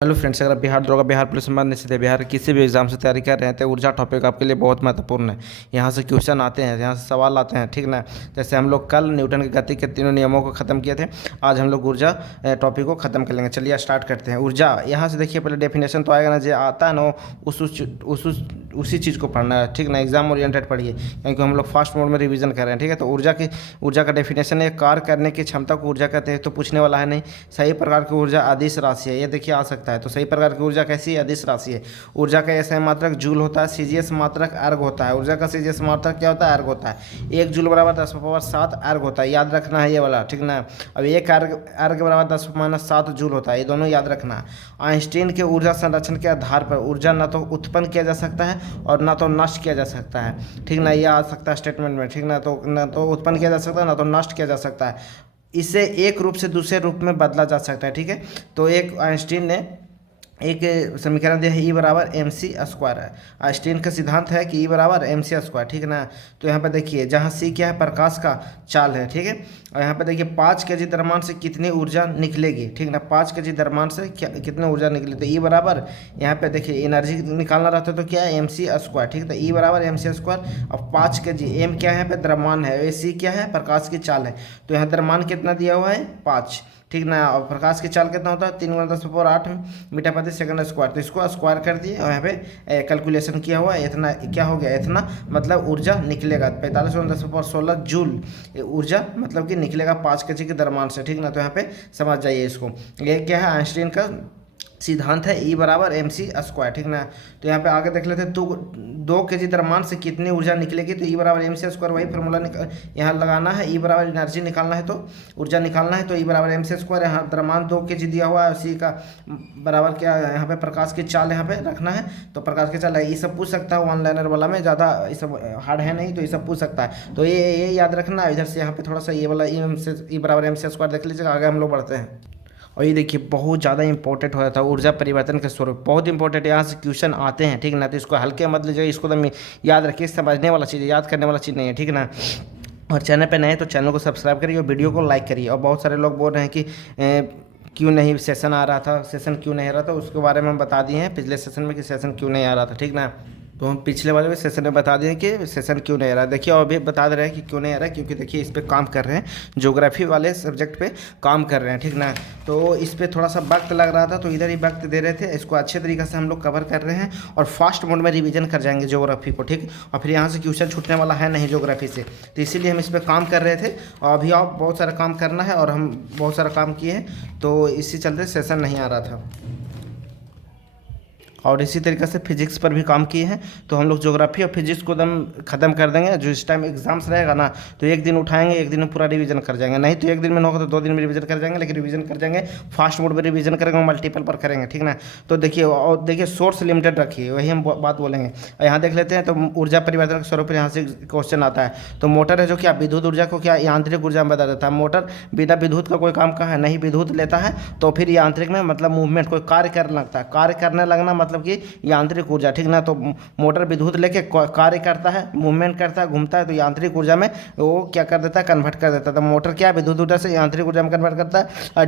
Hello friends, अगर आप बिहार दरोगा, बिहार पुलिस संबंधित निश्चित है, बिहार किसी भी एग्जाम से तैयारी कर रहे हैं तो ऊर्जा टॉपिक आपके लिए बहुत महत्वपूर्ण है। यहाँ से क्वेश्चन आते हैं, यहाँ से सवाल आते हैं, ठीक ना। जैसे हम लोग कल न्यूटन की गति के तीनों नियमों को खत्म किए थे, आज हम लोग ऊर्जा टॉपिक को खत्म कर लेंगे। चलिए स्टार्ट करते हैं। ऊर्जा, यहाँ से देखिए पहले डेफिनेशन तो आएगा ना, जो आता है ना उसी चीज़ को पढ़ना है, ठीक ना। एग्जाम ओरिएंटेड पढ़िए, क्योंकि हम लोग फास्ट मोड में रिवीजन कर रहे हैं, ठीक है। तो ऊर्जा का डेफिनेशन है, कार्य करने की क्षमता को ऊर्जा कहते हैं। तो पूछने वाला है नहीं, सही प्रकार की ऊर्जा अदिश राशि है, ये देखिए आ सकता है। तो सही प्रकार की ऊर्जा कैसी है? अदिश राशि है। ऊर्जा का एसआई मात्रक जूल होता है, सीजीएस मात्रक अर्ग होता है। ऊर्जा का सीजीएस मात्रक क्या होता है? अर्ग होता है। 1 जूल बराबर 10⁻7 अर्ग होता है, याद रखना है ये वाला, ठीक ना। अब 1 अर्ग बराबर 10⁻7 जूल होता है, ये दोनों याद रखना। आइंस्टीन के ऊर्जा संरक्षण के आधार पर ऊर्जा न तो उत्पन्न किया जा सकता है और न तो नष्ट किया जा सकता है, ठीक ना। ये आ सकता है स्टेटमेंट में, ठीक ना। तो न तो उत्पन्न किया जा सकता है, न तो नष्ट किया जा सकता है। इसे एक रूप से दूसरे रूप में बदला जा सकता है, ठीक है। तो एक आइंस्टीन ने एक समीकरण दिया है, ई बराबर एम सी स्क्वायर है। आइंस्टीन का सिद्धांत है कि ई बराबर एम सी स्क्वायर, ठीक है ना। तो यहाँ पे देखिए, जहाँ सी क्या है? प्रकाश का चाल है, ठीक है। और यहाँ पे देखिए 5 kg द्रव्यमान से कितनी ऊर्जा निकलेगी, ठीक ना। 5 kg द्रव्यमान से क्या कितनी ऊर्जा निकली? तो ई बराबर, यहाँ पे देखिए एनर्जी निकालना रहता है तो क्या है? एम सी स्क्वायर, ठीक है। तो ई बराबर एम सी स्क्वायर। अब 5 kg, एम क्या है? यहाँ पे द्रव्यमान है, सी क्या है? प्रकाश की चाल है। तो यहाँ द्रव्यमान कितना दिया हुआ है? 5, ठीक ना। और प्रकाश की चाल कितना होता है? 3×10⁸ मीटर प्रति सेकंड स्क्वायर। तो इसको स्क्वायर कर दिए और यहाँ पे कैलकुलेशन किया हुआ है। इतना क्या हो गया? इतना मतलब ऊर्जा निकलेगा 45×10⁻16 जूल ऊर्जा मतलब कि निकलेगा 5 kg के द्रव्यमान से, ठीक ना। तो यहाँ पे समझ जाइए इसको। ये क्या है? आइंस्टीन का सिद्धांत है, ई बराबर एम सी स्क्वायर, ठीक ना। तो यहाँ पे आगे देख लेते हैं, 2 kg द्रव्यमान से कितनी ऊर्जा निकलेगी? तो ई बराबर एम सी स्क्वायर, वही फॉर्मूला यहाँ लगाना है। ई बराबर एनर्जी निकालना है, तो ऊर्जा निकालना है। तो ई बराबर एम सी स्क्वायर, यहाँ द्रव्यमान 2 kg दिया हुआ है, सी का बराबर क्या है? यहाँ पे प्रकाश की चाल यहाँ पे रखना है। तो प्रकाश की चाल ये सब पूछ सकता है वन लाइनर वाला में, ज़्यादा ये सब हार्ड है नहीं, तो ये सब पूछ सकता है। तो ये याद रखना है। इधर से यहाँ पे थोड़ा सा ये वाला ई बराबर एम सी स्क्वायर देख लीजिएगा। आगे हम लोग बढ़ते हैं। और ये देखिए बहुत ज़्यादा इंपॉर्टेंट हो जाता है, ऊर्जा परिवर्तन के स्वरूप बहुत इंपॉर्टेंट, यहाँ से क्वेश्चन आते हैं, ठीक ना। तो इसको हल्के मत लीजिएगा, इसको तो याद रखिए, समझने वाला चीज़ है, याद करने वाला चीज़ नहीं है, ठीक ना। और चैनल पे नए हैं तो चैनल को सब्सक्राइब करिए और वीडियो को लाइक करिए। और बहुत सारे लोग बोल रहे हैं कि क्यों नहीं सेशन आ रहा था, सेशन क्यों नहीं आ रहा था, उसके बारे में हम बता दिए हैं पिछले सेशन में कि सेशन क्यों नहीं आ रहा था, ठीक ना। तो हम पिछले वाले सेशन में बता दिए कि सेशन क्यों नहीं आ रहा है। देखिए और भी बता दे रहे हैं कि क्यों नहीं आ रहा है, क्योंकि देखिए इस पर काम कर रहे हैं, ज्योग्राफी वाले सब्जेक्ट पे काम कर रहे हैं, ठीक ना। तो इस पर थोड़ा सा वक्त लग रहा था, तो इधर ही वक्त दे रहे थे। इसको अच्छे तरीके से हम लोग कवर कर रहे हैं और फास्ट मोड में रिवीजन कर जाएंगे ज्योग्राफी को, ठीक। और फिर यहाँ से क्वेश्चन छूटने वाला है नहीं ज्योग्राफी से, तो इसीलिए हम इस पर काम कर रहे थे। और अभी और बहुत सारा काम करना है और हम बहुत सारा काम किए हैं, तो इसी चलते सेशन नहीं आ रहा था। और इसी तरीके से फिजिक्स पर भी काम किए हैं। तो हम लोग ज्योग्राफी और फिजिक्स को एकदम ख़त्म कर देंगे। जो इस टाइम एग्जाम्स रहेगा ना, तो एक दिन उठाएंगे, एक दिन में पूरा रिवीजन कर जाएंगे। नहीं तो एक दिन में ना होगा तो 2 दिन में रिवीजन कर जाएंगे, लेकिन रिवीजन कर जाएंगे फास्ट मोड में रिवीजन करेंगे, मल्टीपल पर करेंगे, ठीक ना। तो देखिए, और देखिए सोर्स लिमिटेड रखिए, वही हम बात बोलेंगे। और यहाँ देख लेते हैं, तो ऊर्जा परिवर्तन के स्वरूप यहाँ से क्वेश्चन आता है। तो मोटर है जो क्या विद्युत ऊर्जा को क्या यांत्रिक ऊर्जा में बदल देता है। मोटर बिना विद्युत का कोई काम का है नहीं, विद्युत लेता है तो फिर यांत्रिक में मतलब मूवमेंट, कोई कार्य करने लगता है। कार्य करने लगना मतलब कि यांत्रिक ऊर्जा, ठीक ना। तो मोटर विद्युत लेके कार्य करता है, मूवमेंट करता है, घूमता है, तो यांत्रिक ऊर्जा में वो क्या कर देता है? कन्वर्ट कर देता है। तो मोटर क्या विद्युत ऊर्जा से यांत्रिक ऊर्जा में कन्वर्ट करता है। और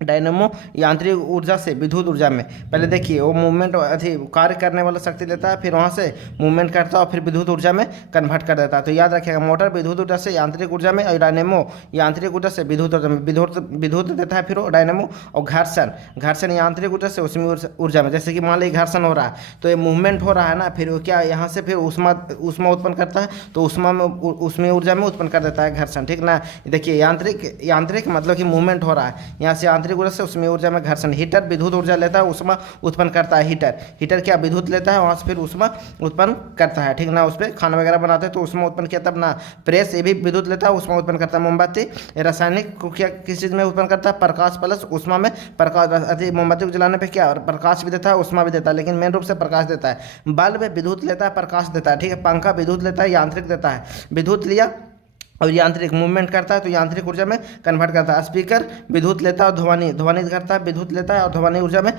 डायनमो यांत्रिक ऊर्जा से विद्युत ऊर्जा में, पहले देखिए वो मूवमेंट कार्य करने वाला शक्ति लेता है, फिर वहाँ से मूवमेंट करता है और फिर विद्युत ऊर्जा में कन्वर्ट कर देता है। तो याद रखिएगा, मोटर विद्युत ऊर्जा से यांत्रिक ऊर्जा में और डायनेमो यांत्रिक ऊर्जा से विद्युत ऊर्जा में, विद्युत देता है फिर वो डायनेमो। और घर्षण यांत्रिक ऊर्जा से उसमें ऊर्जा में, जैसे कि मान लीजिए घर्षण हो रहा है तो ये मूवमेंट हो रहा है ना, फिर वो क्या यहाँ से फिर उष्मा उत्पन्न करता है, तो उसमें ऊर्जा में उत्पन्न कर देता है घर्षण, ठीक ना। देखिए यांत्रिक मतलब कि मूवमेंट हो रहा है, यहाँ से यांत्रिक ऊर्जा से उसमें ऊर्जा में घर्षण। हीटर विद्युत ऊर्जा लेता है, उष्मा उत्पन्न करता है। हीटर क्या विद्युत लेता है, वहाँ से फिर उष्मा उत्पन्न करता है, ठीक ना। उस पर खाना वगैरह बनाते हैं तो उष्मा उत्पन्न किया तब ना। प्रेस ये भी विद्युत लेता है, उष्मा उत्पन्न करता है। मोमबत्ती रासायनिक को क्या किस चीज़ में उत्पन्न करता है? प्रकाश प्लस उष्मा में। प्रकाश मोमबत्ती को जलाने पर क्या प्रकाश भी देता है, उष्मा भी देता है, लेकिन मेन रूप से प्रकाश देता है। बल्ब विद्युत लेता है, प्रकाश देता है, ठीक है। पंखा विद्युत लेता है, यांत्रिक देता है। विद्युत लिया और यांत्रिक मूवमेंट करता है तो यांत्रिक ऊर्जा में कन्वर्ट करता है। स्पीकर विद्युत लेता है और ध्वनि करता है, विद्युत लेता है और ध्वनि ऊर्जा में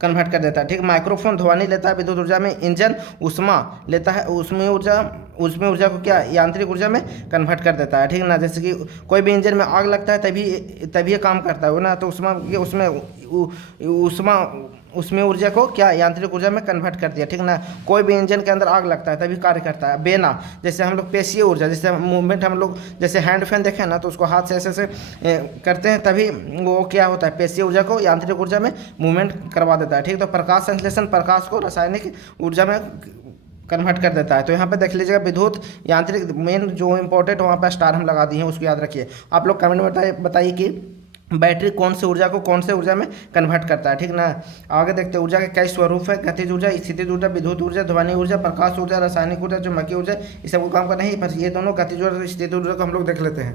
कन्वर्ट कर देता है, ठीक। माइक्रोफोन ध्वनि लेता है विद्युत ऊर्जा में। इंजन उष्मा लेता है, उसमें ऊर्जा को क्या यांत्रिक ऊर्जा में कन्वर्ट कर देता है, ठीक ना। जैसे कि कोई भी इंजन में आग लगता है तभी ये काम करता है ना, तो उसमें उष्मा उसमें ऊर्जा को क्या यांत्रिक ऊर्जा में कन्वर्ट कर दिया, ठीक ना। कोई भी इंजन के अंदर आग लगता है तभी कार्य करता है। बेना जैसे हम लोग पेशीय ऊर्जा, जैसे मूवमेंट हम लोग जैसे हैंड फैन देखें ना तो उसको हाथ से ऐसे ऐसे करते हैं तभी वो क्या होता है, पेशीय ऊर्जा को यांत्रिक ऊर्जा में मूवमेंट करवा देता है, ठीक। तो प्रकाश संश्लेषण प्रकाश को रासायनिक ऊर्जा में कन्वर्ट कर देता है। तो यहाँ पे देख लीजिएगा विद्युत यांत्रिक मेन जो इंपॉर्टेंट वहाँ पे स्टार हम लगा दिए हैं, उसको याद रखिए। आप लोग कमेंट में बताइए कि बैटरी कौन से ऊर्जा को कौन से ऊर्जा में कन्वर्ट करता है, ठीक ना। आगे देखते हैं ऊर्जा के कई स्वरूप है। गतिज ऊर्जा, स्थितिज ऊर्जा, विद्युत ऊर्जा, ध्वनि ऊर्जा, प्रकाश ऊर्जा, रासायनिक ऊर्जा, चुंबकीय ऊर्जा, इस सबको काम करना है। पर ये दोनों गतिज ऊर्जा और स्थितिज ऊर्जा को हम लोग देख लेते हैं।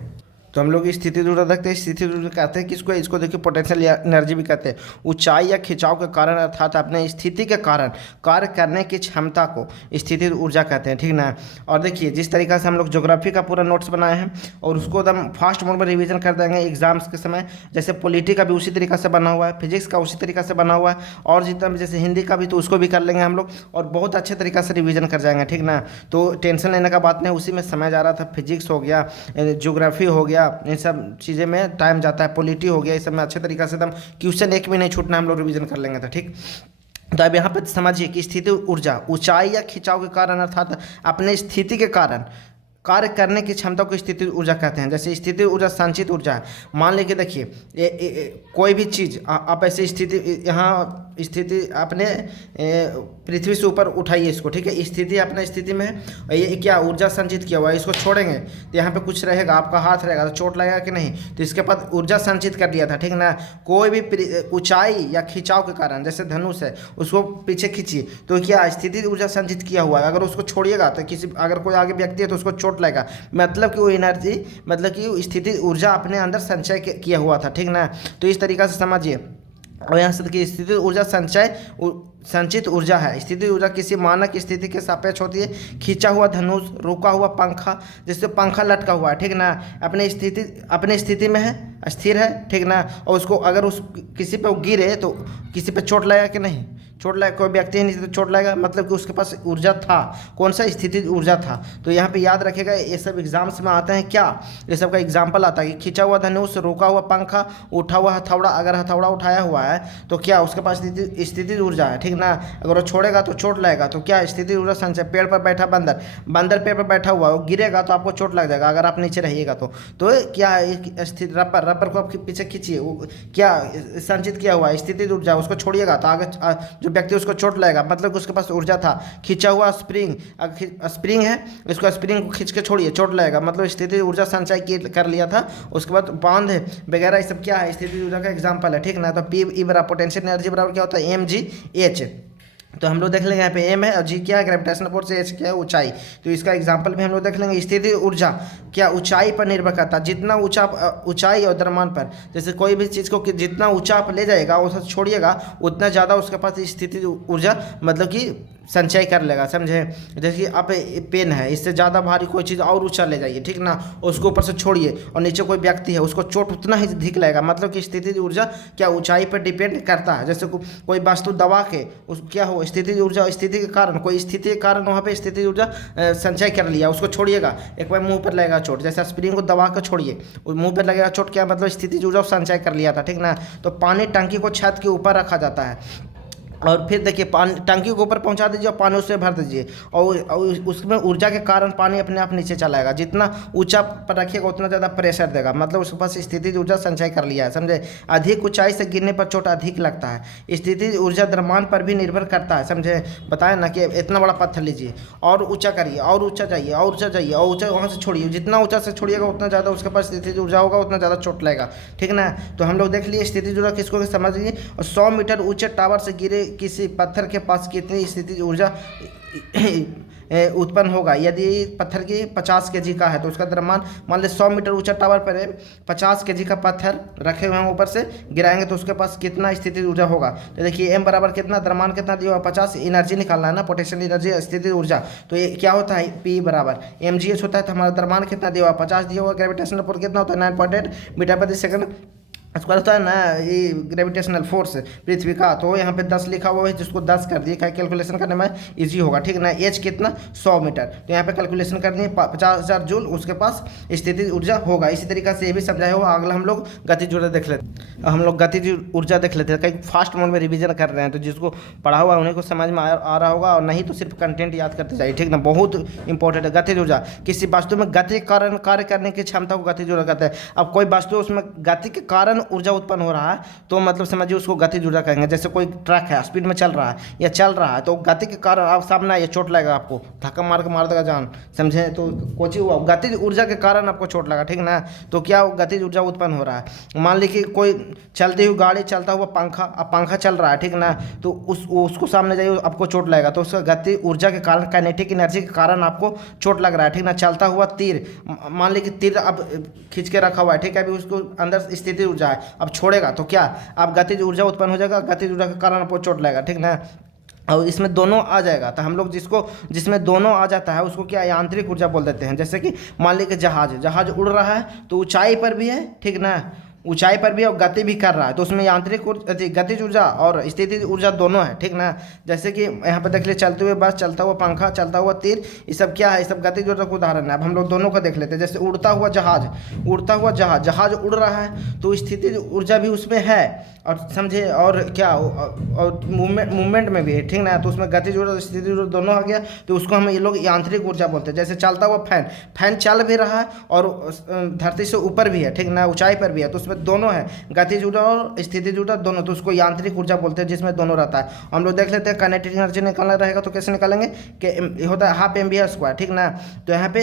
तो हम लोग स्थिति ऊर्जा देखते हैं। स्थिति ऊर्जा कहते हैं किसको, इसको देखिए पोटेंशियल एनर्जी भी कहते हैं। ऊंचाई या खिंचाव के कारण अर्थात अपने स्थिति के कारण कार्य करने की क्षमता को स्थिति ऊर्जा कहते हैं, ठीक ना। और देखिए जिस तरीका से हम लोग ज्योग्राफी का पूरा नोट्स बनाए हैं और उसको एकदम फास्ट मोड में रिवीजन कर देंगे एग्जाम्स के समय। जैसे पॉलिटी का भी उसी तरीका से बना हुआ है, फिजिक्स का उसी तरीका से बना हुआ है, और जितना भी जैसे हिंदी का भी तो उसको भी कर लेंगे हम लोग और बहुत अच्छे तरीका से रिवीजन कर जाएंगे, ठीक ना। तो टेंशन लेने का बात नहीं, उसी में समय जा रहा था। फिजिक्स हो गया, ज्योग्राफी हो गया, इन सब चीज़ें में टाइम जाता है। पॉलिटी हो गया, इस सब में अच्छे तरीके से एकदम क्वेश्चन एक भी नहीं छूटना, हम लोग रिवीजन कर लेंगे, तो ठीक। तो अब यहाँ पर समझिए कि स्थिति ऊर्जा ऊंचाई या खिंचाव के कारण अर्थात अपने स्थिति के कारण कार्य करने की क्षमता को स्थिति ऊर्जा कहते हैं। जैसे स्थिति ऊर्जा संचित ऊर्जा है। मान लीजिए देखिए कोई भी चीज़ आप ऐसे स्थिति यहाँ स्थिति अपने पृथ्वी से ऊपर उठाइए इसको, ठीक है। स्थिति अपने स्थिति में है, ये क्या ऊर्जा संचित किया हुआ है। इसको छोड़ेंगे तो यहाँ पे कुछ रहेगा, आपका हाथ रहेगा तो चोट लगेगा कि नहीं, तो इसके बाद ऊर्जा संचित कर दिया था, ठीक ना। कोई भी ऊंचाई या खिंचाव के कारण, जैसे धनुष है उसको पीछे खींचिए तो क्या स्थिति ऊर्जा संचित किया हुआ है। अगर उसको छोड़िएगा तो किसी अगर कोई आगे व्यक्ति है तो उसको चोट लगेगा, मतलब कि वो एनर्जी मतलब कि स्थिति ऊर्जा अपने अंदर संचय किया हुआ था, ठीक ना। तो इस तरीका से समझिए। और यहाँ से देखिए स्थिति ऊर्जा संचित ऊर्जा है। स्थिति ऊर्जा किसी मानक स्थिति के सापेक्ष होती है। खींचा हुआ धनुष, रुका हुआ पंखा, जिससे पंखा लटका हुआ है, ठीक ना, अपने स्थिति में है, स्थिर है, ठीक ना। और उसको अगर उस किसी पे गिरे तो किसी पे चोट लगेगा कि नहीं, चोट लगा, कोई व्यक्ति है नहीं तो चोट लगेगा, मतलब कि उसके पास ऊर्जा था, कौन सा स्थिति ऊर्जा था। तो यहाँ पे याद रखेगा, ये सब एग्जाम्स में आते हैं क्या, ये सब का एग्जाम्पल आता है कि खींचा हुआ धनुष, रुका हुआ पंखा, उठा हुआ हथौड़ा, अगर हथौड़ा उठाया हुआ है तो क्या उसके पास स्थिति ऊर्जा है, ठीक ना। अगर वो छोड़ेगा तो चोट लगेगा, तो क्या स्थिति ऊर्जा संचय। पेड़ पर बैठा बंदर पेड़ पर बैठा हुआ, वो गिरेगा तो आपको चोट लग जाएगा अगर आप नीचे रहिएगा तो क्या स्थिति रबर को आप पीछे खींचिए, वो क्या संचित किया हुआ है स्थिति ऊर्जा, उसको छोड़िएगा तो आगे जो व्यक्ति उसको चोट लगेगा, मतलब उसके पास ऊर्जा था। खींचा हुआ स्प्रिंग है, इसको स्प्रिंग को खींच के छोड़िए, चोट लगेगा, मतलब स्थिति ऊर्जा संचय कर लिया था। उसके बाद बांध वगैरह ये सब क्या है, स्थिति ऊर्जा का एग्जाम्पल है, ठीक ना। तो पी ई बराबर पोटेंशियल एनर्जी बराबर क्या होता है, mgh। तो हम लोग देख लेंगे यहाँ पे एम है और जी क्या है, ग्रेविटेशनल फोर्स, एच क्या है, ऊंचाई। तो इसका एग्जांपल भी हम लोग देख लेंगे। स्थिति ऊर्जा क्या ऊंचाई पर निर्भर करता है, जितना ऊंचाई और द्रव्यमान पर, जैसे कोई भी चीज़ को जितना ऊंचा आप ले जाएगा उसे छोड़िएगा उतना ज़्यादा उसके पास स्थिति ऊर्जा मतलब कि संचय कर लेगा, समझे। जैसे आप पेन है, इससे ज़्यादा भारी कोई चीज़ और ऊंचा ले जाइए, ठीक ना, उसको ऊपर से छोड़िए और नीचे कोई व्यक्ति है उसको चोट उतना ही अधिक लगेगा, मतलब कि स्थिति ऊर्जा क्या ऊंचाई पर डिपेंड करता है। जैसे कोई वस्तु दबा के उस क्या हो स्थिति ऊर्जा, स्थिति के कारण कोई स्थिति के कारण वहाँ पे स्थिति ऊर्जा संचय कर लिया, उसको छोड़िएगा एक बार मुंह पर लगेगा चोट, जैसे स्प्रिंग को दबा कर छोड़िए मुंह पर लगेगा चोट, क्या मतलब स्थिति ऊर्जा संचय कर लिया था, ठीक ना। तो पानी टंकी को छत के ऊपर रखा जाता है और फिर देखिए पानी टंकी के ऊपर पहुंचा दीजिए और पानी उससे भर दीजिए और उसमें ऊर्जा के कारण पानी अपने आप नीचे चलाएगा। जितना ऊंचा पर रखिएगा उतना ज़्यादा प्रेशर देगा, मतलब उसके पास स्थिति ऊर्जा संचय कर लिया है, समझे। अधिक ऊंचाई से गिरने पर चोट अधिक लगता है। स्थिति ऊर्जा द्रव्यमान पर भी निर्भर करता है, समझे। बताया ना कि इतना बड़ा पत्थर लीजिए और ऊँचा करिए और ऊँचा जाइए और ऊँचा जाइए और ऊँचा वहाँ से छोड़िए, जितना ऊँचा से छोड़िएगा उतना ज़्यादा उसके पास स्थिति ऊर्जा होगा, उतना ज़्यादा चोट लगेगा, ठीक ना। तो हम लोग देख लिए स्थिति ऊर्जा किसको समझ लीजिए। और 100 मीटर ऊँचे टावर से गिरे किसी पत्थर के पास कितनी स्थिति ऊर्जा उत्पन्न होगा। यदि पत्थर की 50 kg का है तो उसका द्रव्यमान, मान लीजिए 100 मीटर ऊंचा टावर पर है, 50 kg का पत्थर रखे हुए हैं ऊपर से गिराएंगे तो उसके पास कितना स्थिति ऊर्जा होगा। तो देखिए m बराबर कितना, द्रव्यमान कितना दिया हुआ 50, एनर्जी निकालना है ना, पोटेंशियल एनर्जी स्थिति ऊर्जा। तो ये क्या होता है P बराबर mgh होता है। तो हमारा द्रव्यमान कितना दिया हुआ 50 दिया हुआ, ग्रेविटेशनल फोर्स कितना होता है 9.8 मीटर प्रति सेकंड इसको होता है ना ये ग्रेविटेशनल फोर्स पृथ्वी का, तो यहाँ पे 10 लिखा हुआ है, जिसको 10 कर दिए, क्या कैलकुलेशन करने में इजी होगा, ठीक ना। एच कितना 100 मीटर, तो यहाँ पे कैलकुलेशन करनी है 50,000 जूल उसके पास स्थितिज ऊर्जा होगा। इसी तरीके से ये भी समझाया हुआ। अगला हम लोग गतिज ऊर्जा देख लेते हैं। हम लोग गतिज ऊर्जा देख लेते हैं, कहीं फास्ट मोड में रिविजन कर रहे हैं, तो जिसको पढ़ा हुआ है उन्हीं को समझ में आ रहा होगा, और नहीं तो सिर्फ कंटेंट याद करते जाइए, ठीक ना। बहुत इंपॉर्टेंट है गतिज ऊर्जा। किसी वस्तु में गति के कारण कार्य करने की क्षमता को गतिज ऊर्जा कहते हैं। अब कोई वस्तु उसमें गति के कारण ऊर्जा उत्पन्न हो रहा है, तो मतलब समझिए उसको गतिज ऊर्जा कहेंगे। जैसे कोई ट्रक है, स्पीड में चल रहा है या चल रहा है, तो गति के कारण आप सामने ये चोट लगेगा, आपको धक्का मार के मार देगा जान, समझे। तो कोची हुआ गतिज ऊर्जा के कारण आपको चोट लगा, ठीक ना। तो क्या गतिज ऊर्जा उत्पन्न हो रहा है। मान लीजिए कोई चलती हुई गाड़ी, चलता हुआ पंखा, अब पंखा चल रहा है, ठीक ना, तो उसको सामने जाइए आपको चोट लगेगा, तो उसका गति ऊर्जा के कारण, काइनेटिक एनर्जी के कारण आपको चोट लग रहा है, ठीक ना। चलता हुआ तीर, मान लीजिए तीर अब खींच के रखा हुआ है, ठीक है, अभी उसको अंदर स्थिति ऊर्जा है, अब छोड़ेगा तो क्या आप गतिज ऊर्जा उत्पन्न हो जाएगा, गतिज ऊर्जा के कारण आपको चोट लगेगा, ठीक ना। और इसमें दोनों आ जाएगा, तो हम लोग जिसमें दोनों आ जाता है उसको क्या यांत्रिक ऊर्जा बोल देते हैं। जैसे कि मान लीजिए जहाज उड़ रहा है, तो ऊंचाई पर भी है, ठीक ना, ऊंचाई पर भी और गति भी कर रहा है, तो उसमें यांत्रिक गतिज ऊर्जा और स्थितिज ऊर्जा दोनों है, ठीक ना। जैसे कि यहाँ पे देख ले, चलते हुए बस, चलता हुआ पंखा, चलता हुआ तीर, ये सब क्या है, ये सब गतिज ऊर्जा का उदाहरण है। अब हम लोग दोनों को देख लेते हैं। जैसे उड़ता हुआ जहाज उड़ रहा है, तो स्थितिज ऊर्जा भी उसमें है, और समझे, और क्या और मूवमेंट में भी है, ठीक ना। तो उसमें गतिज ऊर्जा स्थितिज ऊर्जा दोनों आ गया, तो उसको हम ये लोग यांत्रिक ऊर्जा बोलते हैं। जैसे चलता हुआ फैन चल भी रहा है और धरती से ऊपर भी है, ठीक ना, ऊंचाई पर भी है, तो उसमें दोनों है, गतिज ऊर्जा और स्थितिज ऊर्जा दोनों, तो उसको यांत्रिक ऊर्जा बोलते हैं, जिसमें दोनों रहता है। हम लोग देख लेते हैं काइनेटिक एनर्जी निकालना रहेगा तो कैसे निकालेंगे, कि होता है हाफ mv², ठीक ना। तो यहाँ पे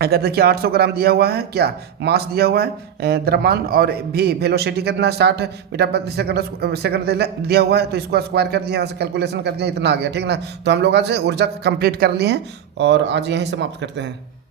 अगर देखिए 800 ग्राम दिया हुआ है, क्या मास दिया हुआ है द्रव्यमान, और भी वेलोसिटी कितना 60 मीटर प्रति सेकंड दिया हुआ है, तो इसको स्क्वायर कर दिया, यहाँ से कैलकुलेशन कर दिया, इतना आ गया, ठीक ना। तो हम लोग आज ऊर्जा कंप्लीट कर लिए हैं और आज यहीं समाप्त करते हैं।